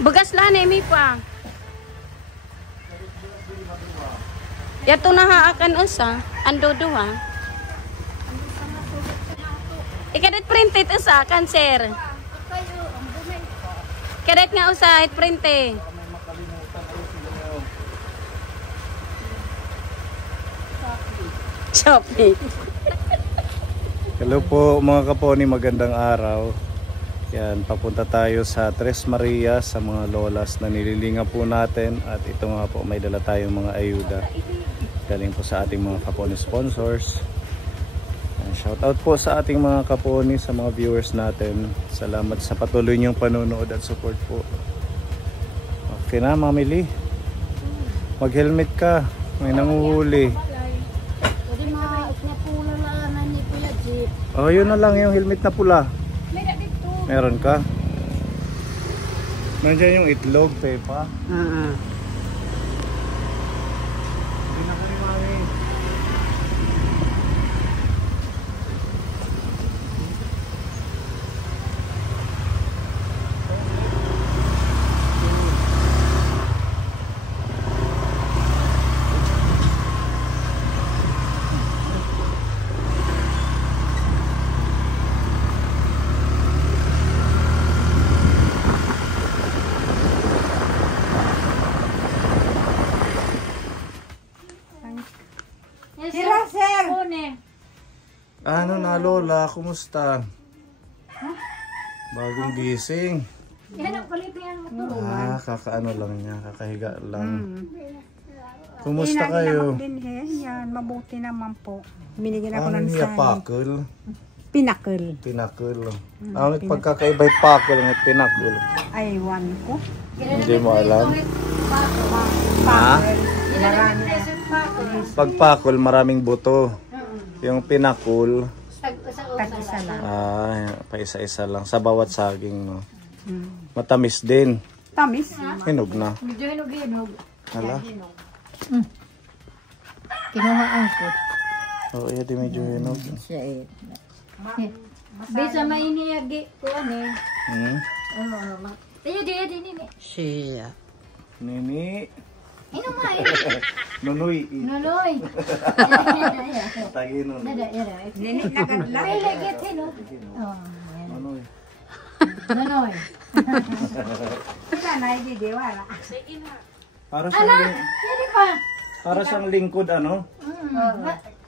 Bugas lah nemi pa. Yato na haakan usa, ando duha. Ikadet printed usa cancer. Kadet nga usa it printe. Shopee. Hello po mga kaponi, magandang araw. Yan, papunta tayo sa Tres Marias sa mga lolas na nililinga po natin. At ito nga po, may dala tayong mga ayuda galing po sa ating mga kaponi sponsors. Yan, shout out po sa ating mga kaponi, sa mga viewers natin. Salamat sa patuloy niyong panonood at support po. Okay na Mamili, mag helmet ka, may nanguhuli. Oh, yun na lang yung helmet na pula. Meron ka? Nandiyan yung itlog, Pepa. Hindi na ko ni Mami. Ano na Lola, kumusta? Bagong gising. Kakaano lang niya, kakahiga lang. Kumusta kayo? Yan, mabuti naman po. Binigyan ako ng niya pakul? Pinakul. Pinakul. Ang pagkakaibay pakul ng pinakul. Ay, one ko. Hindi mo alam? Ha? Pag pakul, maraming buto. Yung pinakul, Tag-isa lang. paisa-isa lang sa bawat saging, no. Matamis din. Tamis? Hinog na. Medyo hinog. Hala. Kinuhaan ko. Oo, di medyo hinog. Siya eh. Bisa mainiyagi ko ano Tayo nini. Siya. Nini. Inumay. Nunoy. Nunoy. Tagi nun. Nini nagadla. Ay, lagit hinog. Nunoy. Nunoy. Sila na hindi diwala. Para siyang Yan pa. para siyang lingkod, ano?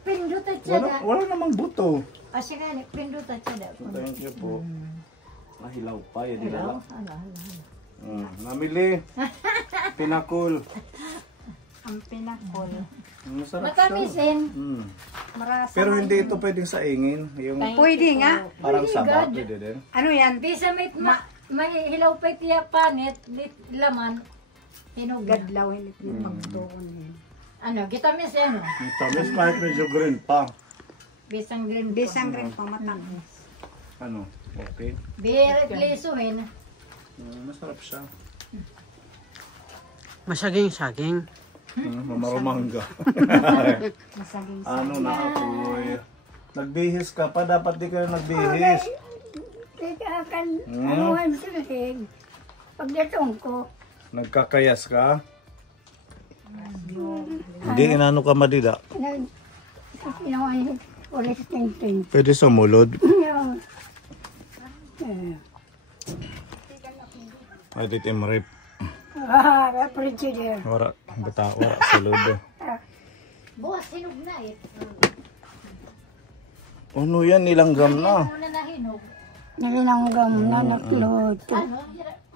Pindutan siya da. Wala namang buto. Asya nga, pindutan siya da. Thank you po. Mahilaw pa, yan nila. Namili. Pinakul. Ang pinakul. Masarap Matamisin. siya. Marasa. Pero hindi ito pwedeng saingin. Yung Pwede nga. parang saba, pwede din. Ano yan? Bisa may hilaw pa tiya panit, laman. Hinog. Gadlaw hindi magdoon yan. Ano, gitamis yan. Ang tamis kahit medyo green pa. Bisang green. Bisang rin pa matamis. Ano? Okay. Birit lisuhin. Masarap siya. Masaging-saging. Mamarumangga. Masaging-saging. Ano na apoy. Nagbihis ka pa. Dapat di ka nagbihis. Teka kan, anuhan silhig. Pagdatong ko, Nagkakayas ka? Hindi inano ka madida. ginawa ulit ting-ting. Pwede sa mulod. Ay, dit imrip. Refrigerator. Wara, bata, wara, sulod. Buwas hinog na eh. Ano yan, nilanggam na. Una na hinog. Nalinanggam na nakluto. Ano,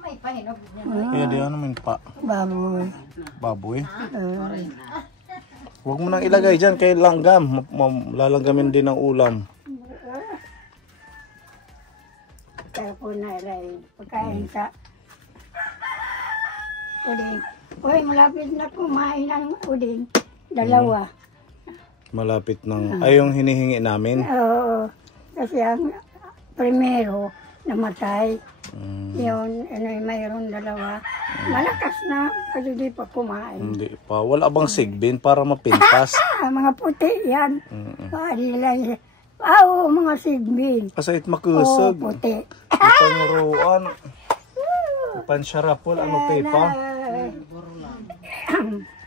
may pahinog. Kaya di ano man pa. Baboy. Baboy. Huwag mo nang ilagay dyan kay langgam. Lalanggamin din ang ulam. Kaya po na ilay. Pagkain sa uding. Uy, malapit na kumain ng uding. Dalawa. Malapit ng... Ay, yung hinihingi namin. Oo. Kasi ang primero namatay. Yun, ano, mayroon dalawa. Malakas na, kasi di pa kumain. Hindi pa. Wala bang sigbin para mapintas? Mga puti yan. Oo, mga sigbin. Kasi it Oo, makusog. puti. Ipanuruan. Ipansyarapol, ano pepa?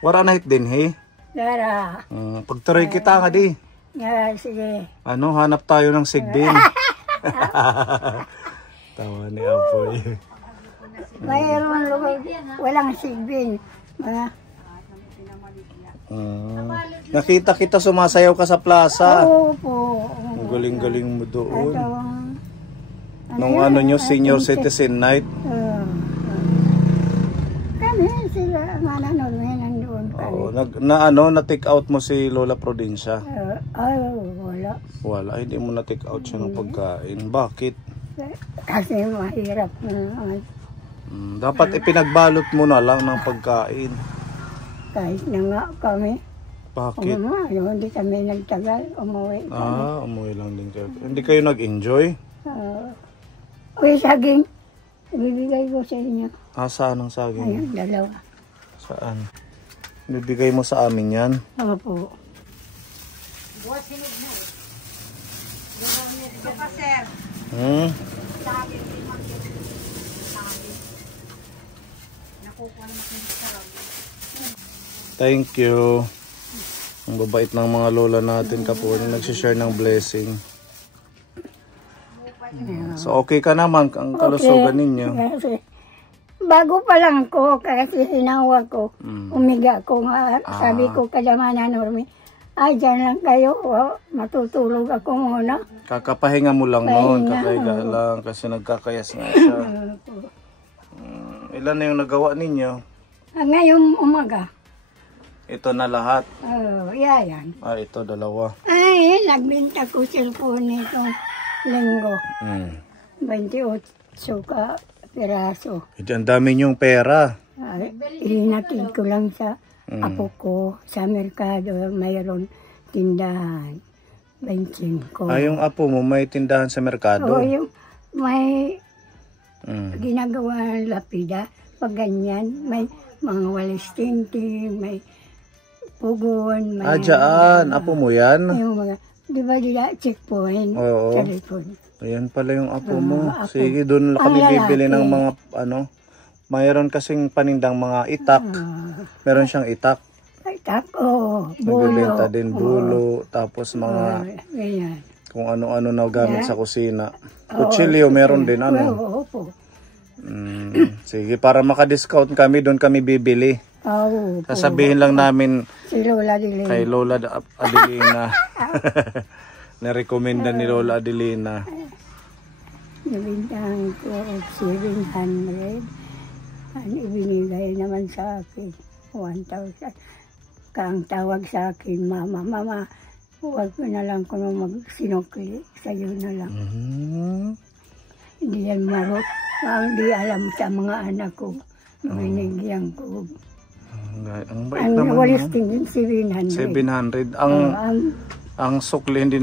Wara na hit din, he? Dara. Pagtuloy kita nga di. Sige. Ano, hanap tayo ng sigbin. Tawa ni Apoy. Mayroon walang sigbin. Nakita kita sumasayaw ka sa plaza. Oo po. Ang galing-galing mo doon. Ito, Nung ano nyo, senior citizen night. Kami sila, mananood may nandoon kami. Na take out mo si Lola Prudencia? Wala. Wala, hindi mo na take out siya ng pagkain. Bakit? Kasi mahirap na Dapat ipinagbalot mo na lang ng pagkain. kahit na nga kami. Bakit? Hindi kami nagtagal, umuwi kami. Umuwi lang din kayo. Hindi kayo nag-enjoy? Uy, saging. Ibibigay ko sa inyo. Saan ang saging? Ayun, dalawa. Saan? Bibigay mo sa amin yan? Opo. Thank you. Ang babait ng mga lola natin kapon, nagsishare ng blessing. So okay ka naman ang kalusugan ninyo? Kasi, bago pa lang ko, kasi hinawa ko, umiga ko nga, sabi ko kadamana Normi, dyan lang kayo, matutulog ako muna. Kakapahinga mo lang noon, kakahiga lang kasi nagkakayas nga siya. Ilan na yung nagawa ninyo? Ngayong umaga. Ito na lahat? Yan. Ito dalawa. Nagbinta ko cellphone nitong linggo. 28 ka piraso. Ang dami niyong pera. Inatid ko lang sa apo ko sa merkado, mayroon tindahan. 25. Yung apo mo may tindahan sa merkado? Yung may ginagawa lapida. Pag ganyan, may mga walis tinting, may pugon, may... Dyan. Apo mo yan? Yung mga, di ba dila checkpoint? Oo. Sa likod. Ayan pala yung apo mo. Sige, doon kami bibili ng mga mayroon kasing panindang mga itak. Meron siyang itak. Itak, bulo. Nagbibenta din bulo, tapos mga Ganyan. kung ano-ano na gamit sa kusina. Kutsilyo, meron din Oo po. Sige, para maka-discount kami, doon kami bibili. Oo po. Sasabihin lang namin Si Lola Dilin. kay Lola Adelina. Narekomenda ni Lola Adelina. Nabintahan ko 700. Ibinigay naman sa akin 1,000. Ang tawag sa akin, Mama, huwag ko na lang kung magsinukli. Sa'yo na lang. Hindi yan marot. Hindi alam sa mga anak ko. Binigyan ko. Ang bait naman. Walis din 700. 700. Ang sukli hindi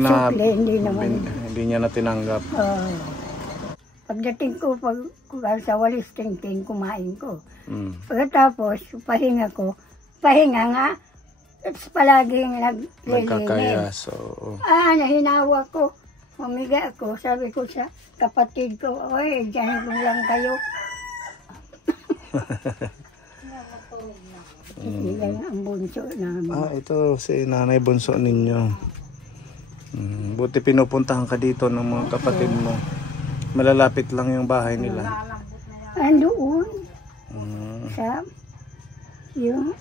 niya na tinanggap. Pagdating ko, sa walis ting-ting, kumain ko. Pagkatapos, pahinga nga, palaging naglilinis. Nagkakayas. Nahinawa ko. Umiga ako, sabi ko sa kapatid ko, oy, dyan ko lang kayo. Yan ang bunso namin. Ito si nanay bunso ninyo. Buti pinupuntahan ka dito ng mga kapatid mo. Malalapit lang yung bahay nila. Andoon. Sa yung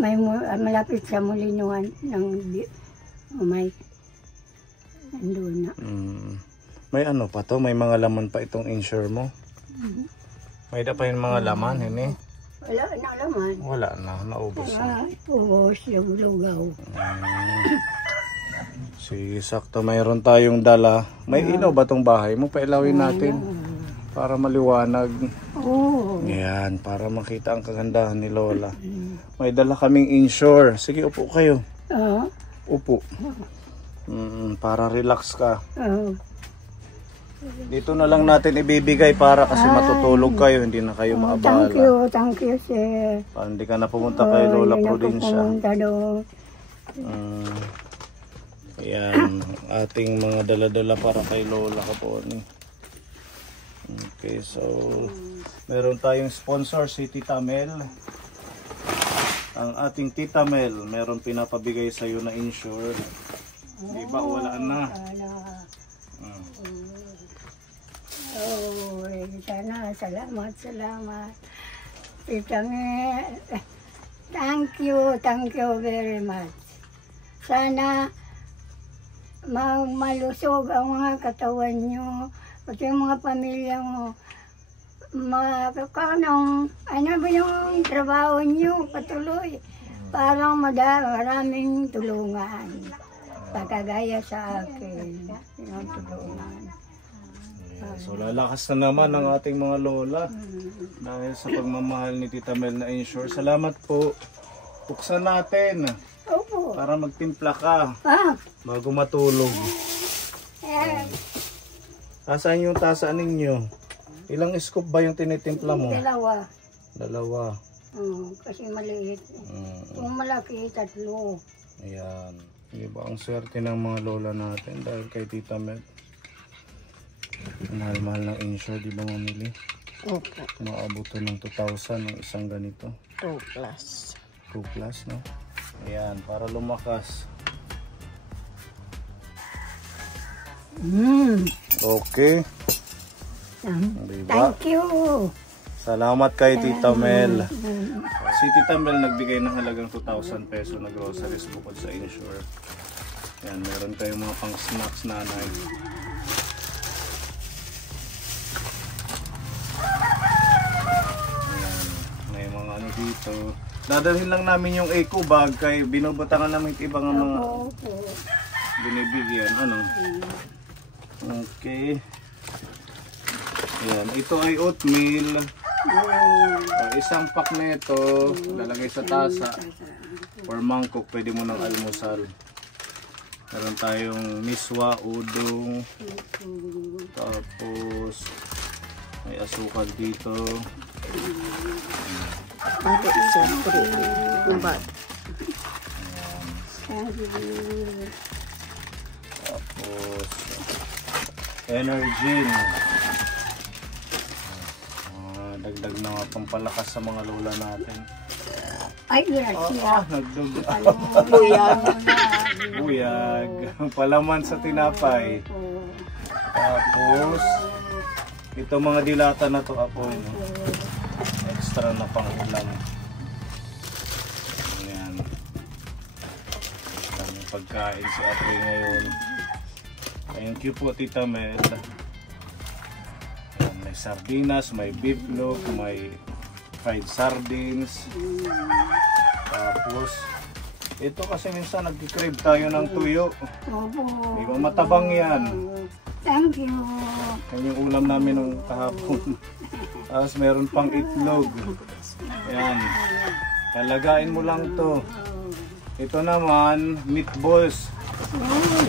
may malapit sa Mulinuan ng may andun na. May ano pa to? May mga laman pa itong insure mo? May da pa yung mga laman, hindi? Wala na laman. Wala na, naubos na. Ubos yung lugaw. Sige, sakto. Mayroon tayong dala. May ilaw ba tong bahay mo? Pailawin natin. Para maliwanag. Yan, para makita ang kagandahan ni Lola. May dala kaming insure. Sige, upo kayo. Upo. Para relax ka. Dito na lang natin ibibigay para kasi matutulog kayo, hindi na kayo maabala. Thank you, sir. Para hindi ka na pumunta kay Lola Prudencia. Ayan, ating mga dala-dala para kay Lola Kaponi. Okay, so meron tayong sponsor si Tita Mel. Ang ating Tita Mel, meron pinapabigay sa iyo na insure. Di ba wala na? Oh, sana, salamat. Tita Mel, thank you very much. Sana malusog ang mga katawan nyo, pati yung mga pamilya mo. Ano ba yung trabaho nyo patuloy? Parang maraming tulungan. Pagkagaya sa akin, yung tulungan. So lalakas na naman ang ating mga lola dahil sa pagmamahal ni Tita Mel na insure. Salamat po. Buksan natin Opo. para magtimpla ka bago matulog. Asan yung tasa ninyo? Ilang scoop ba yung tinitimpla mo? Dalawa. Kasi maliit. Kung malaki, 3. Ayan. Di ba ang swerte ng mga lola natin dahil kay Tita Mel? Mahal-mahal ng insure, di ba mamili? Opo. Maabot to ng 2,000 ng isang ganito. 2 plus. 2 plus, no? Ayan, para lumakas. Okay. Diba? Thank you. Salamat kay Tita Mel. Si Tita Mel nagbigay ng halagang 2,000 peso na groceries bukod sa insure. Ayan, meron tayong mga pang snacks nanay. May mga ano dito. Dadalhin lang namin yung eco bag kay binubutangan namin ibang mga binibigyan. Ano? Okay. Ayan. Ito ay oatmeal. Isang pack nito. Lalagay sa tasa. Or mangkok. Pwede mo ng almusal. Meron tayong miswa, udong. Tapos may asukal dito. Bakit isa? 3. Na ba? Tapos Energin. Dagdag na pampalakas sa mga lola natin. Ay, gracias. Nagdugo. Buyag. Buyag. Palaman sa tinapay. Tapos ito mga dilata na to apo. Extra na pang ulam. Ayan. Daming pagkain si Apoy ngayon. Thank you po Tita Mel. Ayan, may sardinas, may beef loaf, may fried sardines. Tapos ito kasi minsan nagki-crave tayo ng tuyo. Di ba matabang yan? Thank you. Yan yung ulam namin nung kahapon. Tapos meron pang itlog. Ayan. Kalagain mo lang to. Ito naman, meatballs.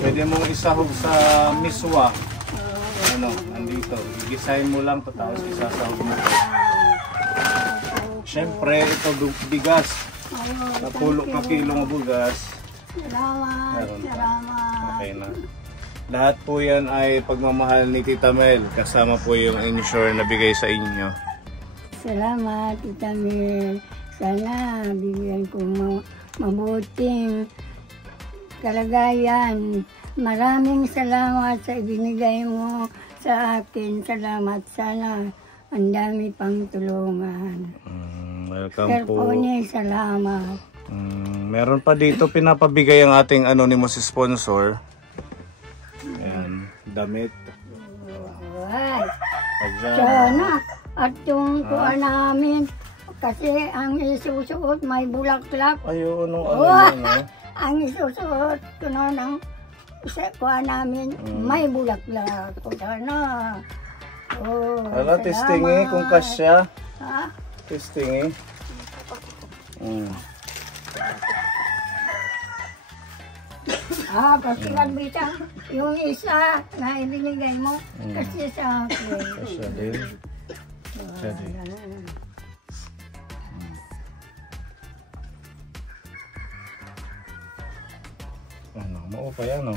Pwede mong isahog sa miswa. Ano, nandito. Gigisahin mo lang to, tapos isasahog mo to. Siyempre, ito bigas. Napulo ka kilo ng bugas. Salamat. Okay na. Lahat po yan ay pagmamahal ni Tita Mel. Kasama po yung insure na bigay sa inyo. Salamat, Tita Mel. Sana bigyan ko mabuting kalagayan. Maraming salamat sa ibinigay mo sa akin. Salamat. Sana ang dami pang tulungan. Welcome po. Salamat. Meron pa dito pinapabigay ang ating anonymous sponsor. Ayan, damit. Ay, Pajama. sana. At yung kuha namin, kasi ang isusuot may bulaklak. Ayun, ano Oh, no? ang isusuot ko na ng kuha namin, may bulaklak. O sana. Oh, Hala, testing kung kasya. Ha? Testing Kasi nagbita yung isa na ibinigay mo, kasi sa akin. Kasya din. Kasya din. Ano, maupay ano.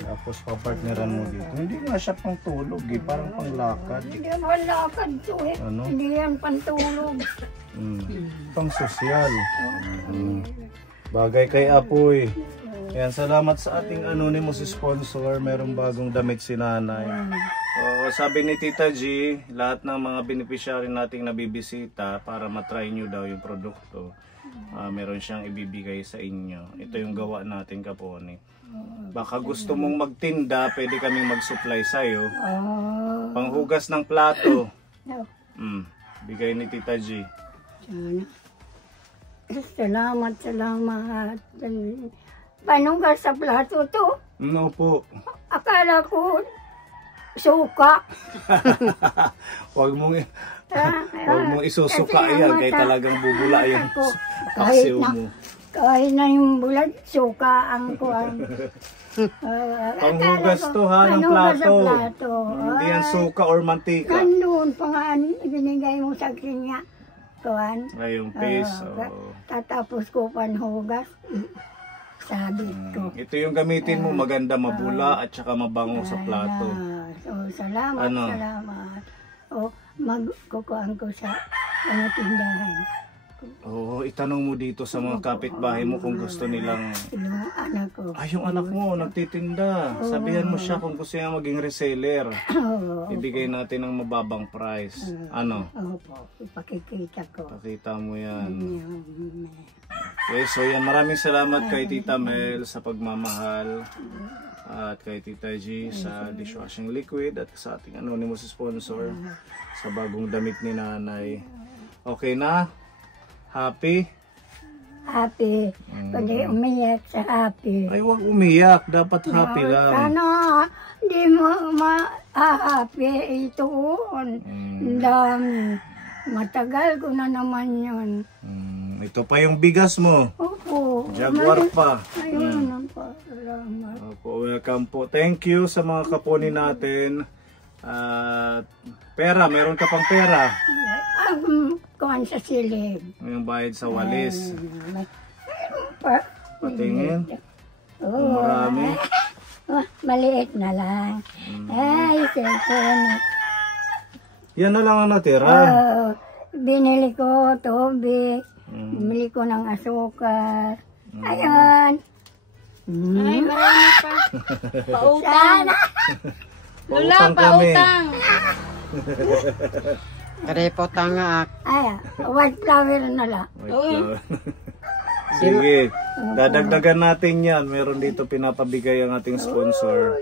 Tapos papartneran mo dito. Hindi nga siya pang tulog eh, parang pang lakad. Hindi yan panlakad to eh. Ano? Hindi yan pantulog. Pang sosyal. Bagay kay Apoy. Yan, salamat sa ating anonymous sponsor. Merong bagong damit si nanay. Sabi ni Tita G, lahat ng mga beneficiary nating nabibisita para matry nyo daw yung produkto. Meron siyang ibibigay sa inyo. Ito yung gawa natin, Kaponi. Baka gusto mong magtinda, pwede kaming mag-supply sa'yo. Panghugas ng plato. Bigay ni Tita G. Salamat. Panugas sa plato to? No po. Akala ko suka. Huwag mong isusuka yan, kaya talagang bubula yan. Kahit Paksiw na, mo. kahit na yung bulag, suka ang kuwan. Panghugas to ha, ng Panugas sa plato. plato. Hindi yan suka or mantika. Nandun pa nga, binigay mo sa akin nga. Kuwan. Ay, yung paste. Tatapos ko panhugas. Sabit ko. Ito yung gamitin mo, maganda, mabula at saka mabango sa plato. So, salamat. Ano? Magkukuhaan ko sa tindahan. Oo, itanong mo dito sa mga kapitbahay mo kung gusto nilang... Yung anak ko. Ay, yung anak mo, nagtitinda. Sabihan mo siya kung gusto niya maging reseller. Ibigay natin ng mababang price. Ano? Opo, ipakikita ko. Pakita mo yan. Okay, so yan. Maraming salamat kay Tita Mel sa pagmamahal. At kay Tita G sa dishwashing liquid. At sa ating anonymous sponsor sa bagong damit ni nanay. Okay na? Happy? Happy. Kundi umiyak sa happy. Ay, huwag umiyak. Dapat happy lang. Sana hindi mo ma-happy ito. Dami. Matagal ko na naman yun. Ito pa yung bigas mo. Opo. Jaguar pa. Ayun po. Salamat. Opo, welcome po. Thank you sa mga kaponi natin. Pera, meron ka pang pera. Kuhan sa silid. Yung bayad sa walis. Pa. Patingin. Oo. Marami. Maliit na lang. Ay, cellphone. Yan na lang ang natira. Binili ko tubig. Bumili ko ng asukar. Ayun. Ay, marami pa. Pautang. Lula, Pautang kami. pautang. Karepo tanga. Ay, white flower na lang. Wait lang. Sige, dadagdagan natin yan. Meron dito pinapabigay ang ating sponsor.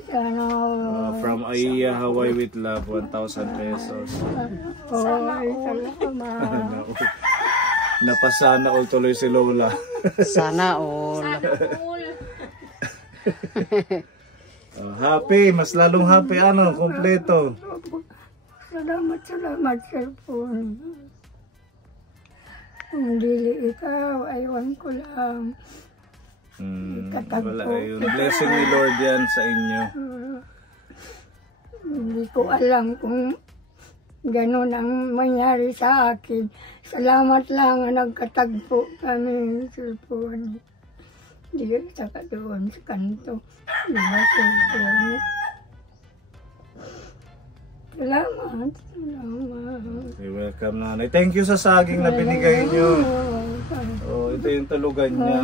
From Aiya Hawaii with Love, 1,000 pesos. Ay, salamat. Napasana all tuloy si Lola. Sana all. Happy, mas lalong happy ano, kompleto. Salamat, cellphone. Kung dili ikaw, aywan ko lang. Wala yun. Blessing ni Lord yan sa inyo. Hindi ko alam kung gano'n ang mangyari sa akin. Salamat lang na nagkatagpo kami ng cellphone. Hindi saka doon sa kanto. Diba cellphone? Salamat. Okay, welcome nanay. Thank you sa saging na binigay nyo. Oh, ito yung tulugan niya.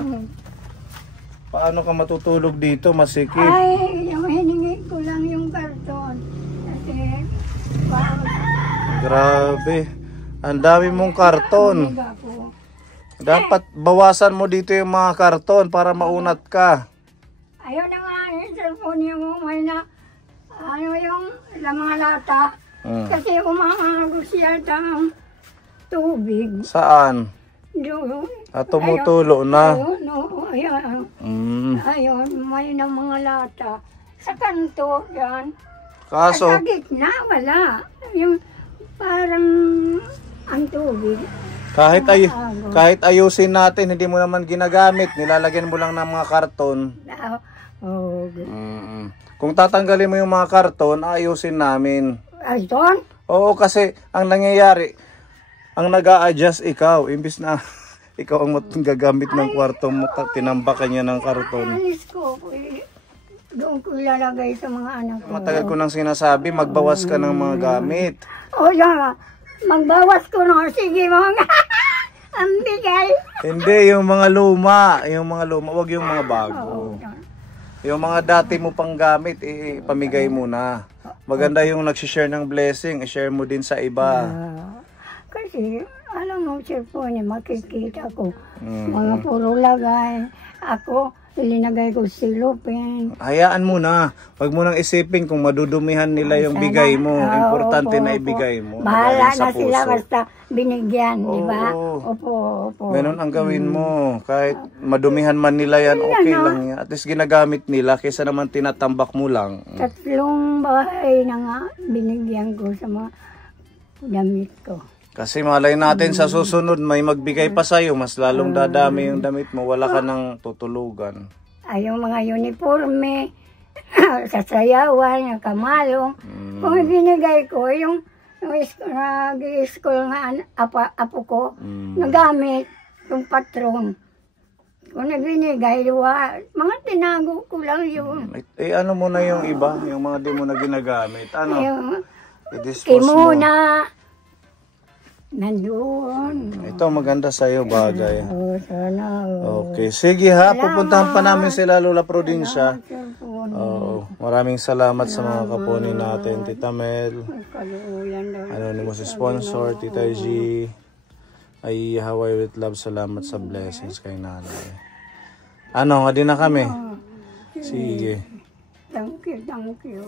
Paano ka matutulog dito? Masikip. Ay, yung hiningi ko lang yung karton. Kasi, Grabe. Ang dami mong karton. Dapat bawasan mo dito yung mga karton para maunat ka. ayaw na nga yung cellphone mo. May na, ano yung mga lata. Kasi umahagos yata ang tubig. Saan? Doon. At tumutulo na. Ayun, Mm. ayun, may ng mga lata. Sa kanto, yan. Kaso, Sa gitna, wala. Yung parang ang tubig. kahit ayusin natin, hindi mo naman ginagamit. Nilalagyan mo lang ng mga karton. Oh, Kung tatanggalin mo yung mga karton, ayusin namin. ay, doon? Oo, kasi ang nangyayari, ang nag-a-adjust ikaw, imbis na ikaw ang gagamit ng kwarto mo, tinambakan niya ng karton. Alis ko. Doon ko ilalagay sa mga anak ko. Matagal ko nang sinasabi, magbawas ka ng mga gamit. O yan, magbawas ko na. Sige mga ang bigay. Hindi, yung mga luma, wag yung mga bago. Yung mga dati mo pang gamit, pamigay mo na. Maganda yung nagsishare ng blessing, i-share mo din sa iba. Kasi, alam mo, cellphone, makikita ko. Mga puro lagay. Ako, ilinagay ko silupin. Hayaan mo na. Huwag mo nang isipin kung madudumihan nila yung bigay mo. Importante na ibigay mo. Bahala na Sa sila puso. basta binigyan, di ba? Oo. Opo. Ganun ang gawin mo. Kahit madumihan man nila yan, okay lang yan. At least ginagamit nila kaysa naman tinatambak mo lang. 3 bahay na nga binigyan ko sa mga damit ko. Kasi malay natin sa susunod, may magbigay pa sa'yo. Mas lalong dadami yung damit mo. Wala ka nang tutulugan. Ay, yung mga uniforme, sasayawan, yung kamalong. Kung binigay ko, yung nag-i-school nga apo ko, nagamit yung patron. Kung nagbinigay, mga tinago ko lang yun. Ano mo na yung iba? Yung mga di mo na ginagamit? Ano? Yung I-dispose mo. kimuna, nandoon. Ito maganda sa'yo, bagay. Sana. Okay, sige ha. Pupuntahan pa namin sila Lola Prudencia. Cellphone. Oo. Maraming salamat sa mga kaponi natin. Tita Mel, Kaluuyan daw. anonymous sponsor, Tita G, ay Hawaii with love. Salamat sa blessings kay nanay. Ano, nga din na kami. Sige. Thank you.